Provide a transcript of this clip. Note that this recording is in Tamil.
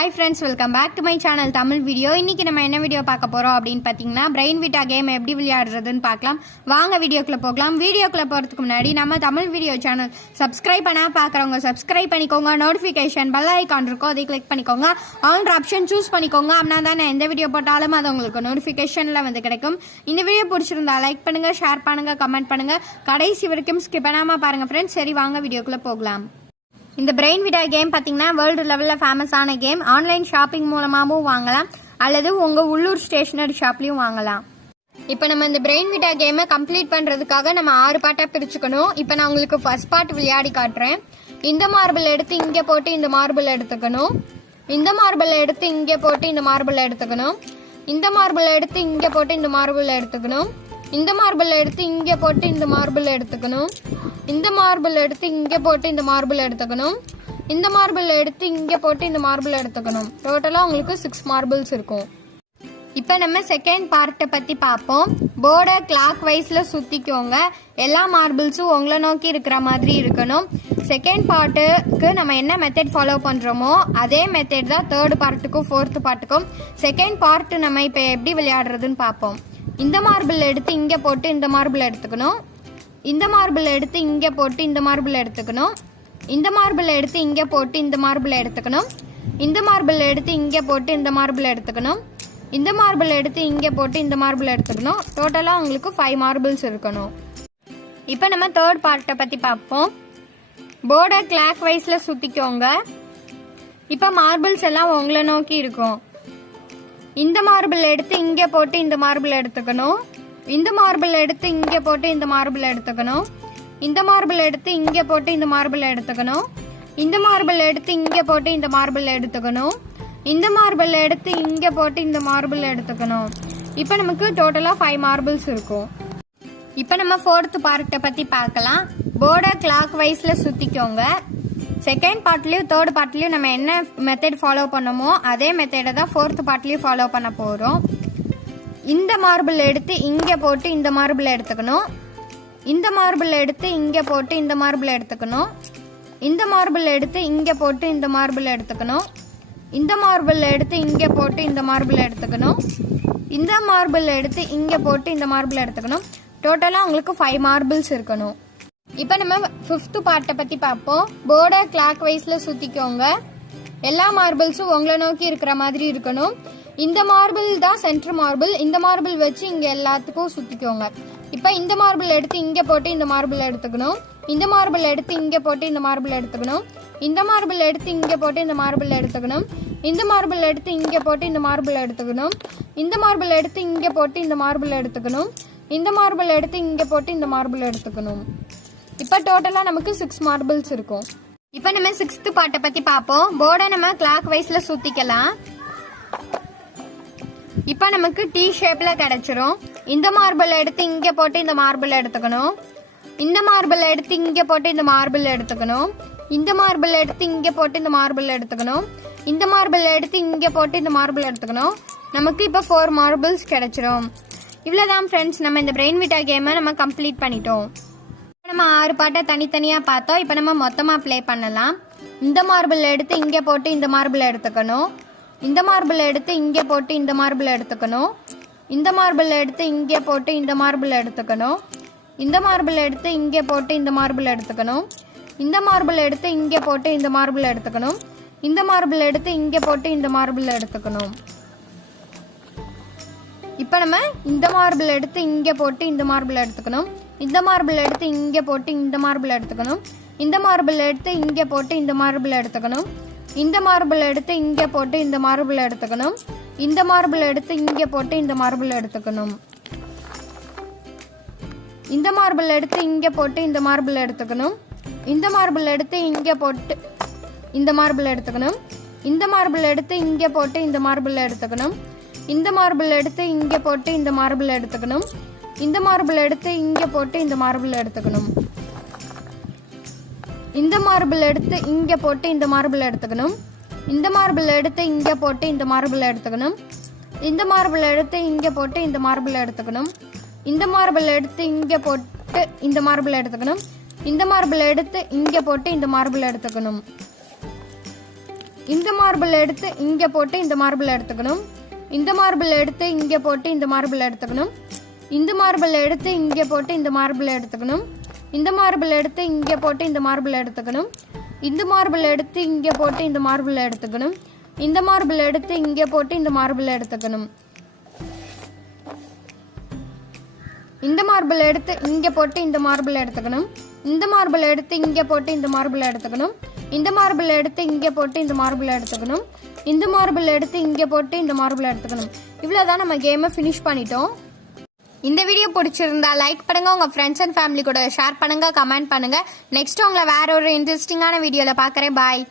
Hi friends, welcome back to my channel Tamil video. இன்னைக்கு நம்ம என்ன வீடியோ பார்க்க போறோம் அப்படின்னு பார்த்தீங்கன்னா, பிரெயின்விட்டா கேம் எப்படி விளையாடுறதுன்னு பார்க்கலாம். வாங்க வீடியோக்குள்ள போகலாம். வீடியோக்குள்ள போறதுக்கு முன்னாடி நம்ம தமிழ் வீடியோ சேனல் சப்ஸ்கிரைப் பண்ண பார்க்குறவங்க சப்ஸ்கிரைப் பண்ணிக்கோங்க. நோட்டிஃபிகேஷன் பெல் ஐக்கான் இருக்கும், அதை கிளிக் பண்ணிக்கோங்க. ஆல் ஆப்ஷன் சூஸ் பண்ணிக்கோங்க. அப்படின்னா தான் எந்த வீடியோ போட்டாலும் அது உங்களுக்கு நோட்டிஃபிகேஷன்ல வந்து கிடைக்கும். இந்த வீடியோ பிடிச்சிருந்தா லைக் பண்ணுங்க, ஷேர் பண்ணுங்க, கமெண்ட் பண்ணுங்க. கடைசி வரைக்கும் ஸ்கிப் பண்ணாம பாருங்க ஃப்ரெண்ட்ஸ். சரி, வாங்க வீடியோக்குள்ள போகலாம். இந்த பிரெயின்விட்டா கேம் பார்த்தீங்கன்னா வேர்ல்டு லெவலில் ஃபேமஸான கேம். ஆன்லைன் ஷாப்பிங் மூலமாகவும் வாங்கலாம், அல்லது உங்கள் உள்ளூர் ஸ்டேஷனரி ஷாப்லையும் வாங்கலாம். இப்போ நம்ம இந்த பிரெயின்விட்டா கேமை கம்ப்ளீட் பண்ணுறதுக்காக நம்ம 6 பார்ட்டாக பிரிச்சுக்கணும். இப்போ நான் உங்களுக்கு ஃபர்ஸ்ட் பார்ட் விளையாடி காட்டுறேன். இந்த மார்பிள் எடுத்து இங்கே போட்டு இந்த மார்பிள் எடுத்துக்கணும். இந்த மார்பிள் எடுத்து இங்கே போட்டு இந்த மார்பிள் எடுத்துக்கணும். இந்த மார்பிள் எடுத்து இங்கே போட்டு இந்த மார்பிள் எடுத்துக்கணும். இந்த மார்பிள் எடுத்து இங்கே போட்டு இந்த மார்பிள் எடுத்துக்கணும். இந்த மார்பிள் எடுத்து இங்கே போட்டு இந்த மார்பிள் எடுத்துக்கணும். இந்த மார்பிள் எடுத்து இங்கே போட்டு இந்த மார்பிள் எடுத்துக்கணும். டோட்டலாக உங்களுக்கு 6 மார்பிள்ஸ் இருக்கும். இப்போ நம்ம செகண்ட் பார்ட்டை பற்றி பார்ப்போம். போர்டை கிளாக் வைஸில் சுற்றிக்கோங்க. எல்லா மார்பிள்ஸும் உங்களை நோக்கி இருக்கிற மாதிரி இருக்கணும். செகண்ட் பார்ட்டுக்கு நம்ம என்ன மெத்தட் ஃபாலோ பண்ணுறோமோ அதே மெத்தட் தான் தேர்ட் பார்ட்டுக்கும் ஃபோர்த் பார்ட்டுக்கும். செகண்ட் பார்ட்டு நம்ம இப்போ எப்படி விளையாடுறதுன்னு பார்ப்போம். இந்த மார்பிள் எடுத்து இங்கே போட்டு இந்த மார்பிள் எடுத்துக்கணும். இந்த மார்பிள் எடுத்து இங்கே போட்டு இந்த மார்பிள் எடுத்துக்கணும். இந்த மார்பிள் எடுத்து இங்கே போட்டு இந்த மார்பிள் எடுத்துக்கணும். இந்த மார்பிள் எடுத்து இங்கே போட்டு இந்த மார்பிள் எடுத்துக்கணும். இந்த மார்பிள் எடுத்து இங்கே போட்டு இந்த மார்பிள் எடுத்துக்கணும். டோட்டலாக உங்களுக்கு 5 மார்பிள்ஸ் இருக்கணும். இப்போ நம்ம தேர்ட் பார்ட்டை பற்றி பார்ப்போம். போர்டை கிளாக் வைஸில் சுற்றிக்கோங்க. இப்போ மார்பிள்ஸ் எல்லாம் உங்களை நோக்கி இருக்கும். இந்த மார்பிள் எடுத்து இங்கே போட்டு இந்த மார்பிள் எடுத்துக்கணும். இந்த மார்பிள் எடுத்து இங்கே போட்டு இந்த மார்பிள் எடுத்துக்கணும். இந்த மார்பிள் எடுத்து இங்கே போட்டு இந்த மார்பிள் எடுத்துக்கணும். இந்த மார்பிள் எடுத்து இங்கே போட்டு இந்த மார்பிள் எடுத்துக்கணும். இந்த மார்பிள் எடுத்து இங்கே போட்டு இந்த மார்பிள் எடுத்துக்கணும். இப்போ நமக்கு டோட்டலாக 5 மார்பிள்ஸ் இருக்கும். இப்போ நம்ம ஃபோர்த் பார்ட்டை பற்றி பார்க்கலாம். போர்டை கிளாக் வைஸில் சுற்றிக்கோங்க. செகண்ட் பார்ட்லேயும் தேர்ட் பார்ட்லேயும் நம்ம என்ன மெத்தட் ஃபாலோ பண்ணோமோ அதே மெத்தடை தான் ஃபோர்த் பார்ட்லேயும் ஃபாலோ பண்ண போகிறோம். இந்த மார்பிள் எடுத்து இங்கே போட்டு இந்த மார்பிள் எடுத்துக்கணும். இந்த மார்பிள் எடுத்து இங்கே போட்டு இந்த மார்பிள் எடுத்துக்கணும். இந்த மார்பிள் எடுத்து இங்கே போட்டு இந்த மார்பிள் எடுத்துக்கணும். இந்த மார்பிள் எடுத்து இங்கே போட்டு இந்த மார்பிள் எடுத்துக்கணும். இந்த மார்பிள் எடுத்து இங்கே போட்டு இந்த மார்பிள் எடுத்துக்கணும். டோட்டலாக உங்களுக்கு 5 மார்பிள்ஸ் இருக்கணும். இப்போ நம்ம 5th பார்ட்டை பற்றி பார்ப்போம். போர்டை கிளாக் வைஸில் சுற்றிக்கோங்க. எல்லா மார்பிள்ஸும் உங்களை நோக்கி இருக்கிற மாதிரி இருக்கணும். இந்த மார்பிள் தான் சென்டர் மார்பிள். இந்த மார்பிள் வச்சு இங்கே எல்லாத்துக்கும் சுற்றிக்கோங்க. இப்போ இந்த மார்பிள் எடுத்து இங்கே போட்டு இந்த மார்பிள் எடுத்துக்கணும். இந்த மார்பிள் எடுத்து இங்கே போட்டு இந்த மார்பிள் எடுத்துக்கணும். இந்த மார்பிள் எடுத்து இங்கே போட்டு இந்த மார்பிள் எடுத்துக்கணும். இந்த மார்பிள் எடுத்து இங்கே போட்டு இந்த மார்பிள் எடுத்துக்கணும். இந்த மார்பிள் எடுத்து இங்கே போட்டு இந்த மார்பிள் எடுத்துக்கணும். இந்த மார்பிள் எடுத்து இங்கே போட்டு இந்த மார்பிள் எடுத்துக்கணும். இப்போ டோட்டலாக நமக்கு 6 மார்பிள்ஸ் இருக்கும். இப்போ நம்ம 6th பார்ட்டை பற்றி பார்ப்போம். போர்டை நம்ம கிளாக் வைஸில் சுற்றிக்கலாம். இப்போ நமக்கு T ஷேப்பில் கிடச்சிரும். இந்த மார்பிள் எடுத்து இங்கே போட்டு இந்த மார்பிள் எடுத்துக்கணும். இந்த மார்பிள் எடுத்து இங்கே போட்டு இந்த மார்பிள் எடுத்துக்கணும். இந்த மார்பிள் எடுத்து இங்கே போட்டு இந்த மார்பிள் எடுத்துக்கணும். இந்த மார்பிள் எடுத்து இங்கே போட்டு இந்த மார்பிள் எடுத்துக்கணும். நமக்கு இப்போ 4 மார்பிள்ஸ் கிடச்சிரும். இவ்வளோதான் ஃப்ரெண்ட்ஸ், நம்ம இந்த பிரெயின்விட்டா கேமை நம்ம கம்ப்ளீட் பண்ணிட்டோம். நம்ம 6 பார்ட்டை தனித்தனியாக பார்த்தோம். இப்போ நம்ம மொத்தமாக ப்ளே பண்ணலாம். இந்த மார்பிள் எடுத்து இங்கே போட்டு இந்த மார்பிள் எடுத்துக்கணும். இந்த மார்பிள் எடுத்து இங்கே போட்டு இந்த மார்பிள் எடுத்துக்கணும். இந்த மார்பிள் எடுத்து இங்கே போட்டு இந்த மார்பிள் எடுத்துக்கணும். இந்த மார்பிள் எடுத்து இங்கே போட்டு இந்த மார்பிள் எடுத்துக்கணும். இந்த மார்பிள் எடுத்து இங்கே போட்டு இந்த மார்பிள் எடுத்துக்கணும். இந்த மார்பிள் எடுத்து இங்கே போட்டு இந்த மார்பிள் எடுத்துக்கணும். இப்போ நம்ம இந்த மார்பிள் எடுத்து இங்கே போட்டு இந்த மார்பிள் எடுத்துக்கணும். இந்த மார்பிள் எடுத்து இங்கே போட்டு இந்த மார்பிள் எடுத்துக்கணும். இந்த மார்பிள் எடுத்து இங்கே போட்டு இந்த மார்பிள் எடுத்துக்கணும். இந்த மார்பிள் எடுத்து இங்கே போட்டு இந்த மார்பிள் எடுத்துக்கணும். இந்த மார்பிள் எடுத்து இங்கே போட்டு இந்த மார்பிள் எடுத்துக்கணும். இந்த மார்பிள் எடுத்து இங்கே போட்டு இந்த மார்பிள் எடுத்துக்கணும். இந்த மார்பிள் எடுத்து இங்கே போட்டு இந்த மார்பிள் எடுத்துக்கணும். இந்த மார்பிள் எடுத்து இங்கே போட்டு இந்த மார்பிள் எடுத்துக்கணும். இந்த மார்பிள் எடுத்து இங்கே போட்டு இந்த மார்பிள் எடுத்துக்கணும். இந்த மார்பிள் எடுத்து இங்கே போட்டு இந்த மார்பிள் எடுத்துக்கணும். இந்த மார்பிள் எடுத்து இங்கே போட்டு இந்த மார்பிள் எடுத்துக்கணும். இந்த மார்பிள் எடுத்து இங்கே போட்டு இந்த மார்பிள் எடுத்துக்கணும். இந்த மார்பிள் எடுத்து இங்கே போட்டு இந்த மார்பிள் எடுத்துக்கணும். இந்த மார்பிள் எடுத்து இங்கே போட்டு இந்த மார்பிள் எடுத்துக்கணும். இந்த மார்பிள் எடுத்து இங்கே போட்டு இந்த மார்பிள் எடுத்துக்கணும். இந்த மார்பிள் எடுத்து இங்கே போட்டு இந்த மார்பிள் எடுத்துக்கணும். இந்த மார்பிள் எடுத்து இங்கே போட்டு இந்த மார்பிள் எடுத்துக்கணும். இந்த மார்பிள் எடுத்து இங்கே போட்டு இந்த மார்பிள் எடுத்துக்கணும். இந்த மார்பிள் எடுத்து இங்கே போட்டு இந்த மார்பிள் எடுத்துக்கணும். இந்த மார்பிள் எடுத்து இங்கே போட்டு இந்த மார்பிள் எடுத்துக்கணும். இந்த மார்பிள் எடுத்து இங்கே போட்டு இந்த மார்பிள் எடுத்துக்கணும். இந்த மார்பிள் எடுத்து இங்கே போட்டு இந்த மார்பிள் எடுத்துக்கணும். இந்த மார்பிள் எடுத்து இங்கே போட்டு இந்த மார்பிள் எடுத்துக்கணும். இந்த மார்பிள் எடுத்து இங்கே போட்டு இந்த மார்பிள் எடுத்துக்கணும். இந்த மார்பிள் எடுத்து இங்கே போட்டு இந்த மார்பிள் எடுத்துக்கணும். இவ்வளோதான், நம்ம கேமை ஃபினிஷ் பண்ணிட்டோம். இந்த வீடியோ பிடிச்சிருந்தா லைக் பண்ணுங்க, உங்க ஃப்ரெண்ட்ஸ் அண்ட் ஃபேமிலி கூட ஷேர் பண்ணுங்க, கமெண்ட் பண்ணுங்க. நெக்ஸ்ட் உங்களை வேற ஒரு இன்ட்ரெஸ்டிங்கான வீடியோல பார்க்குறேன். பாய்.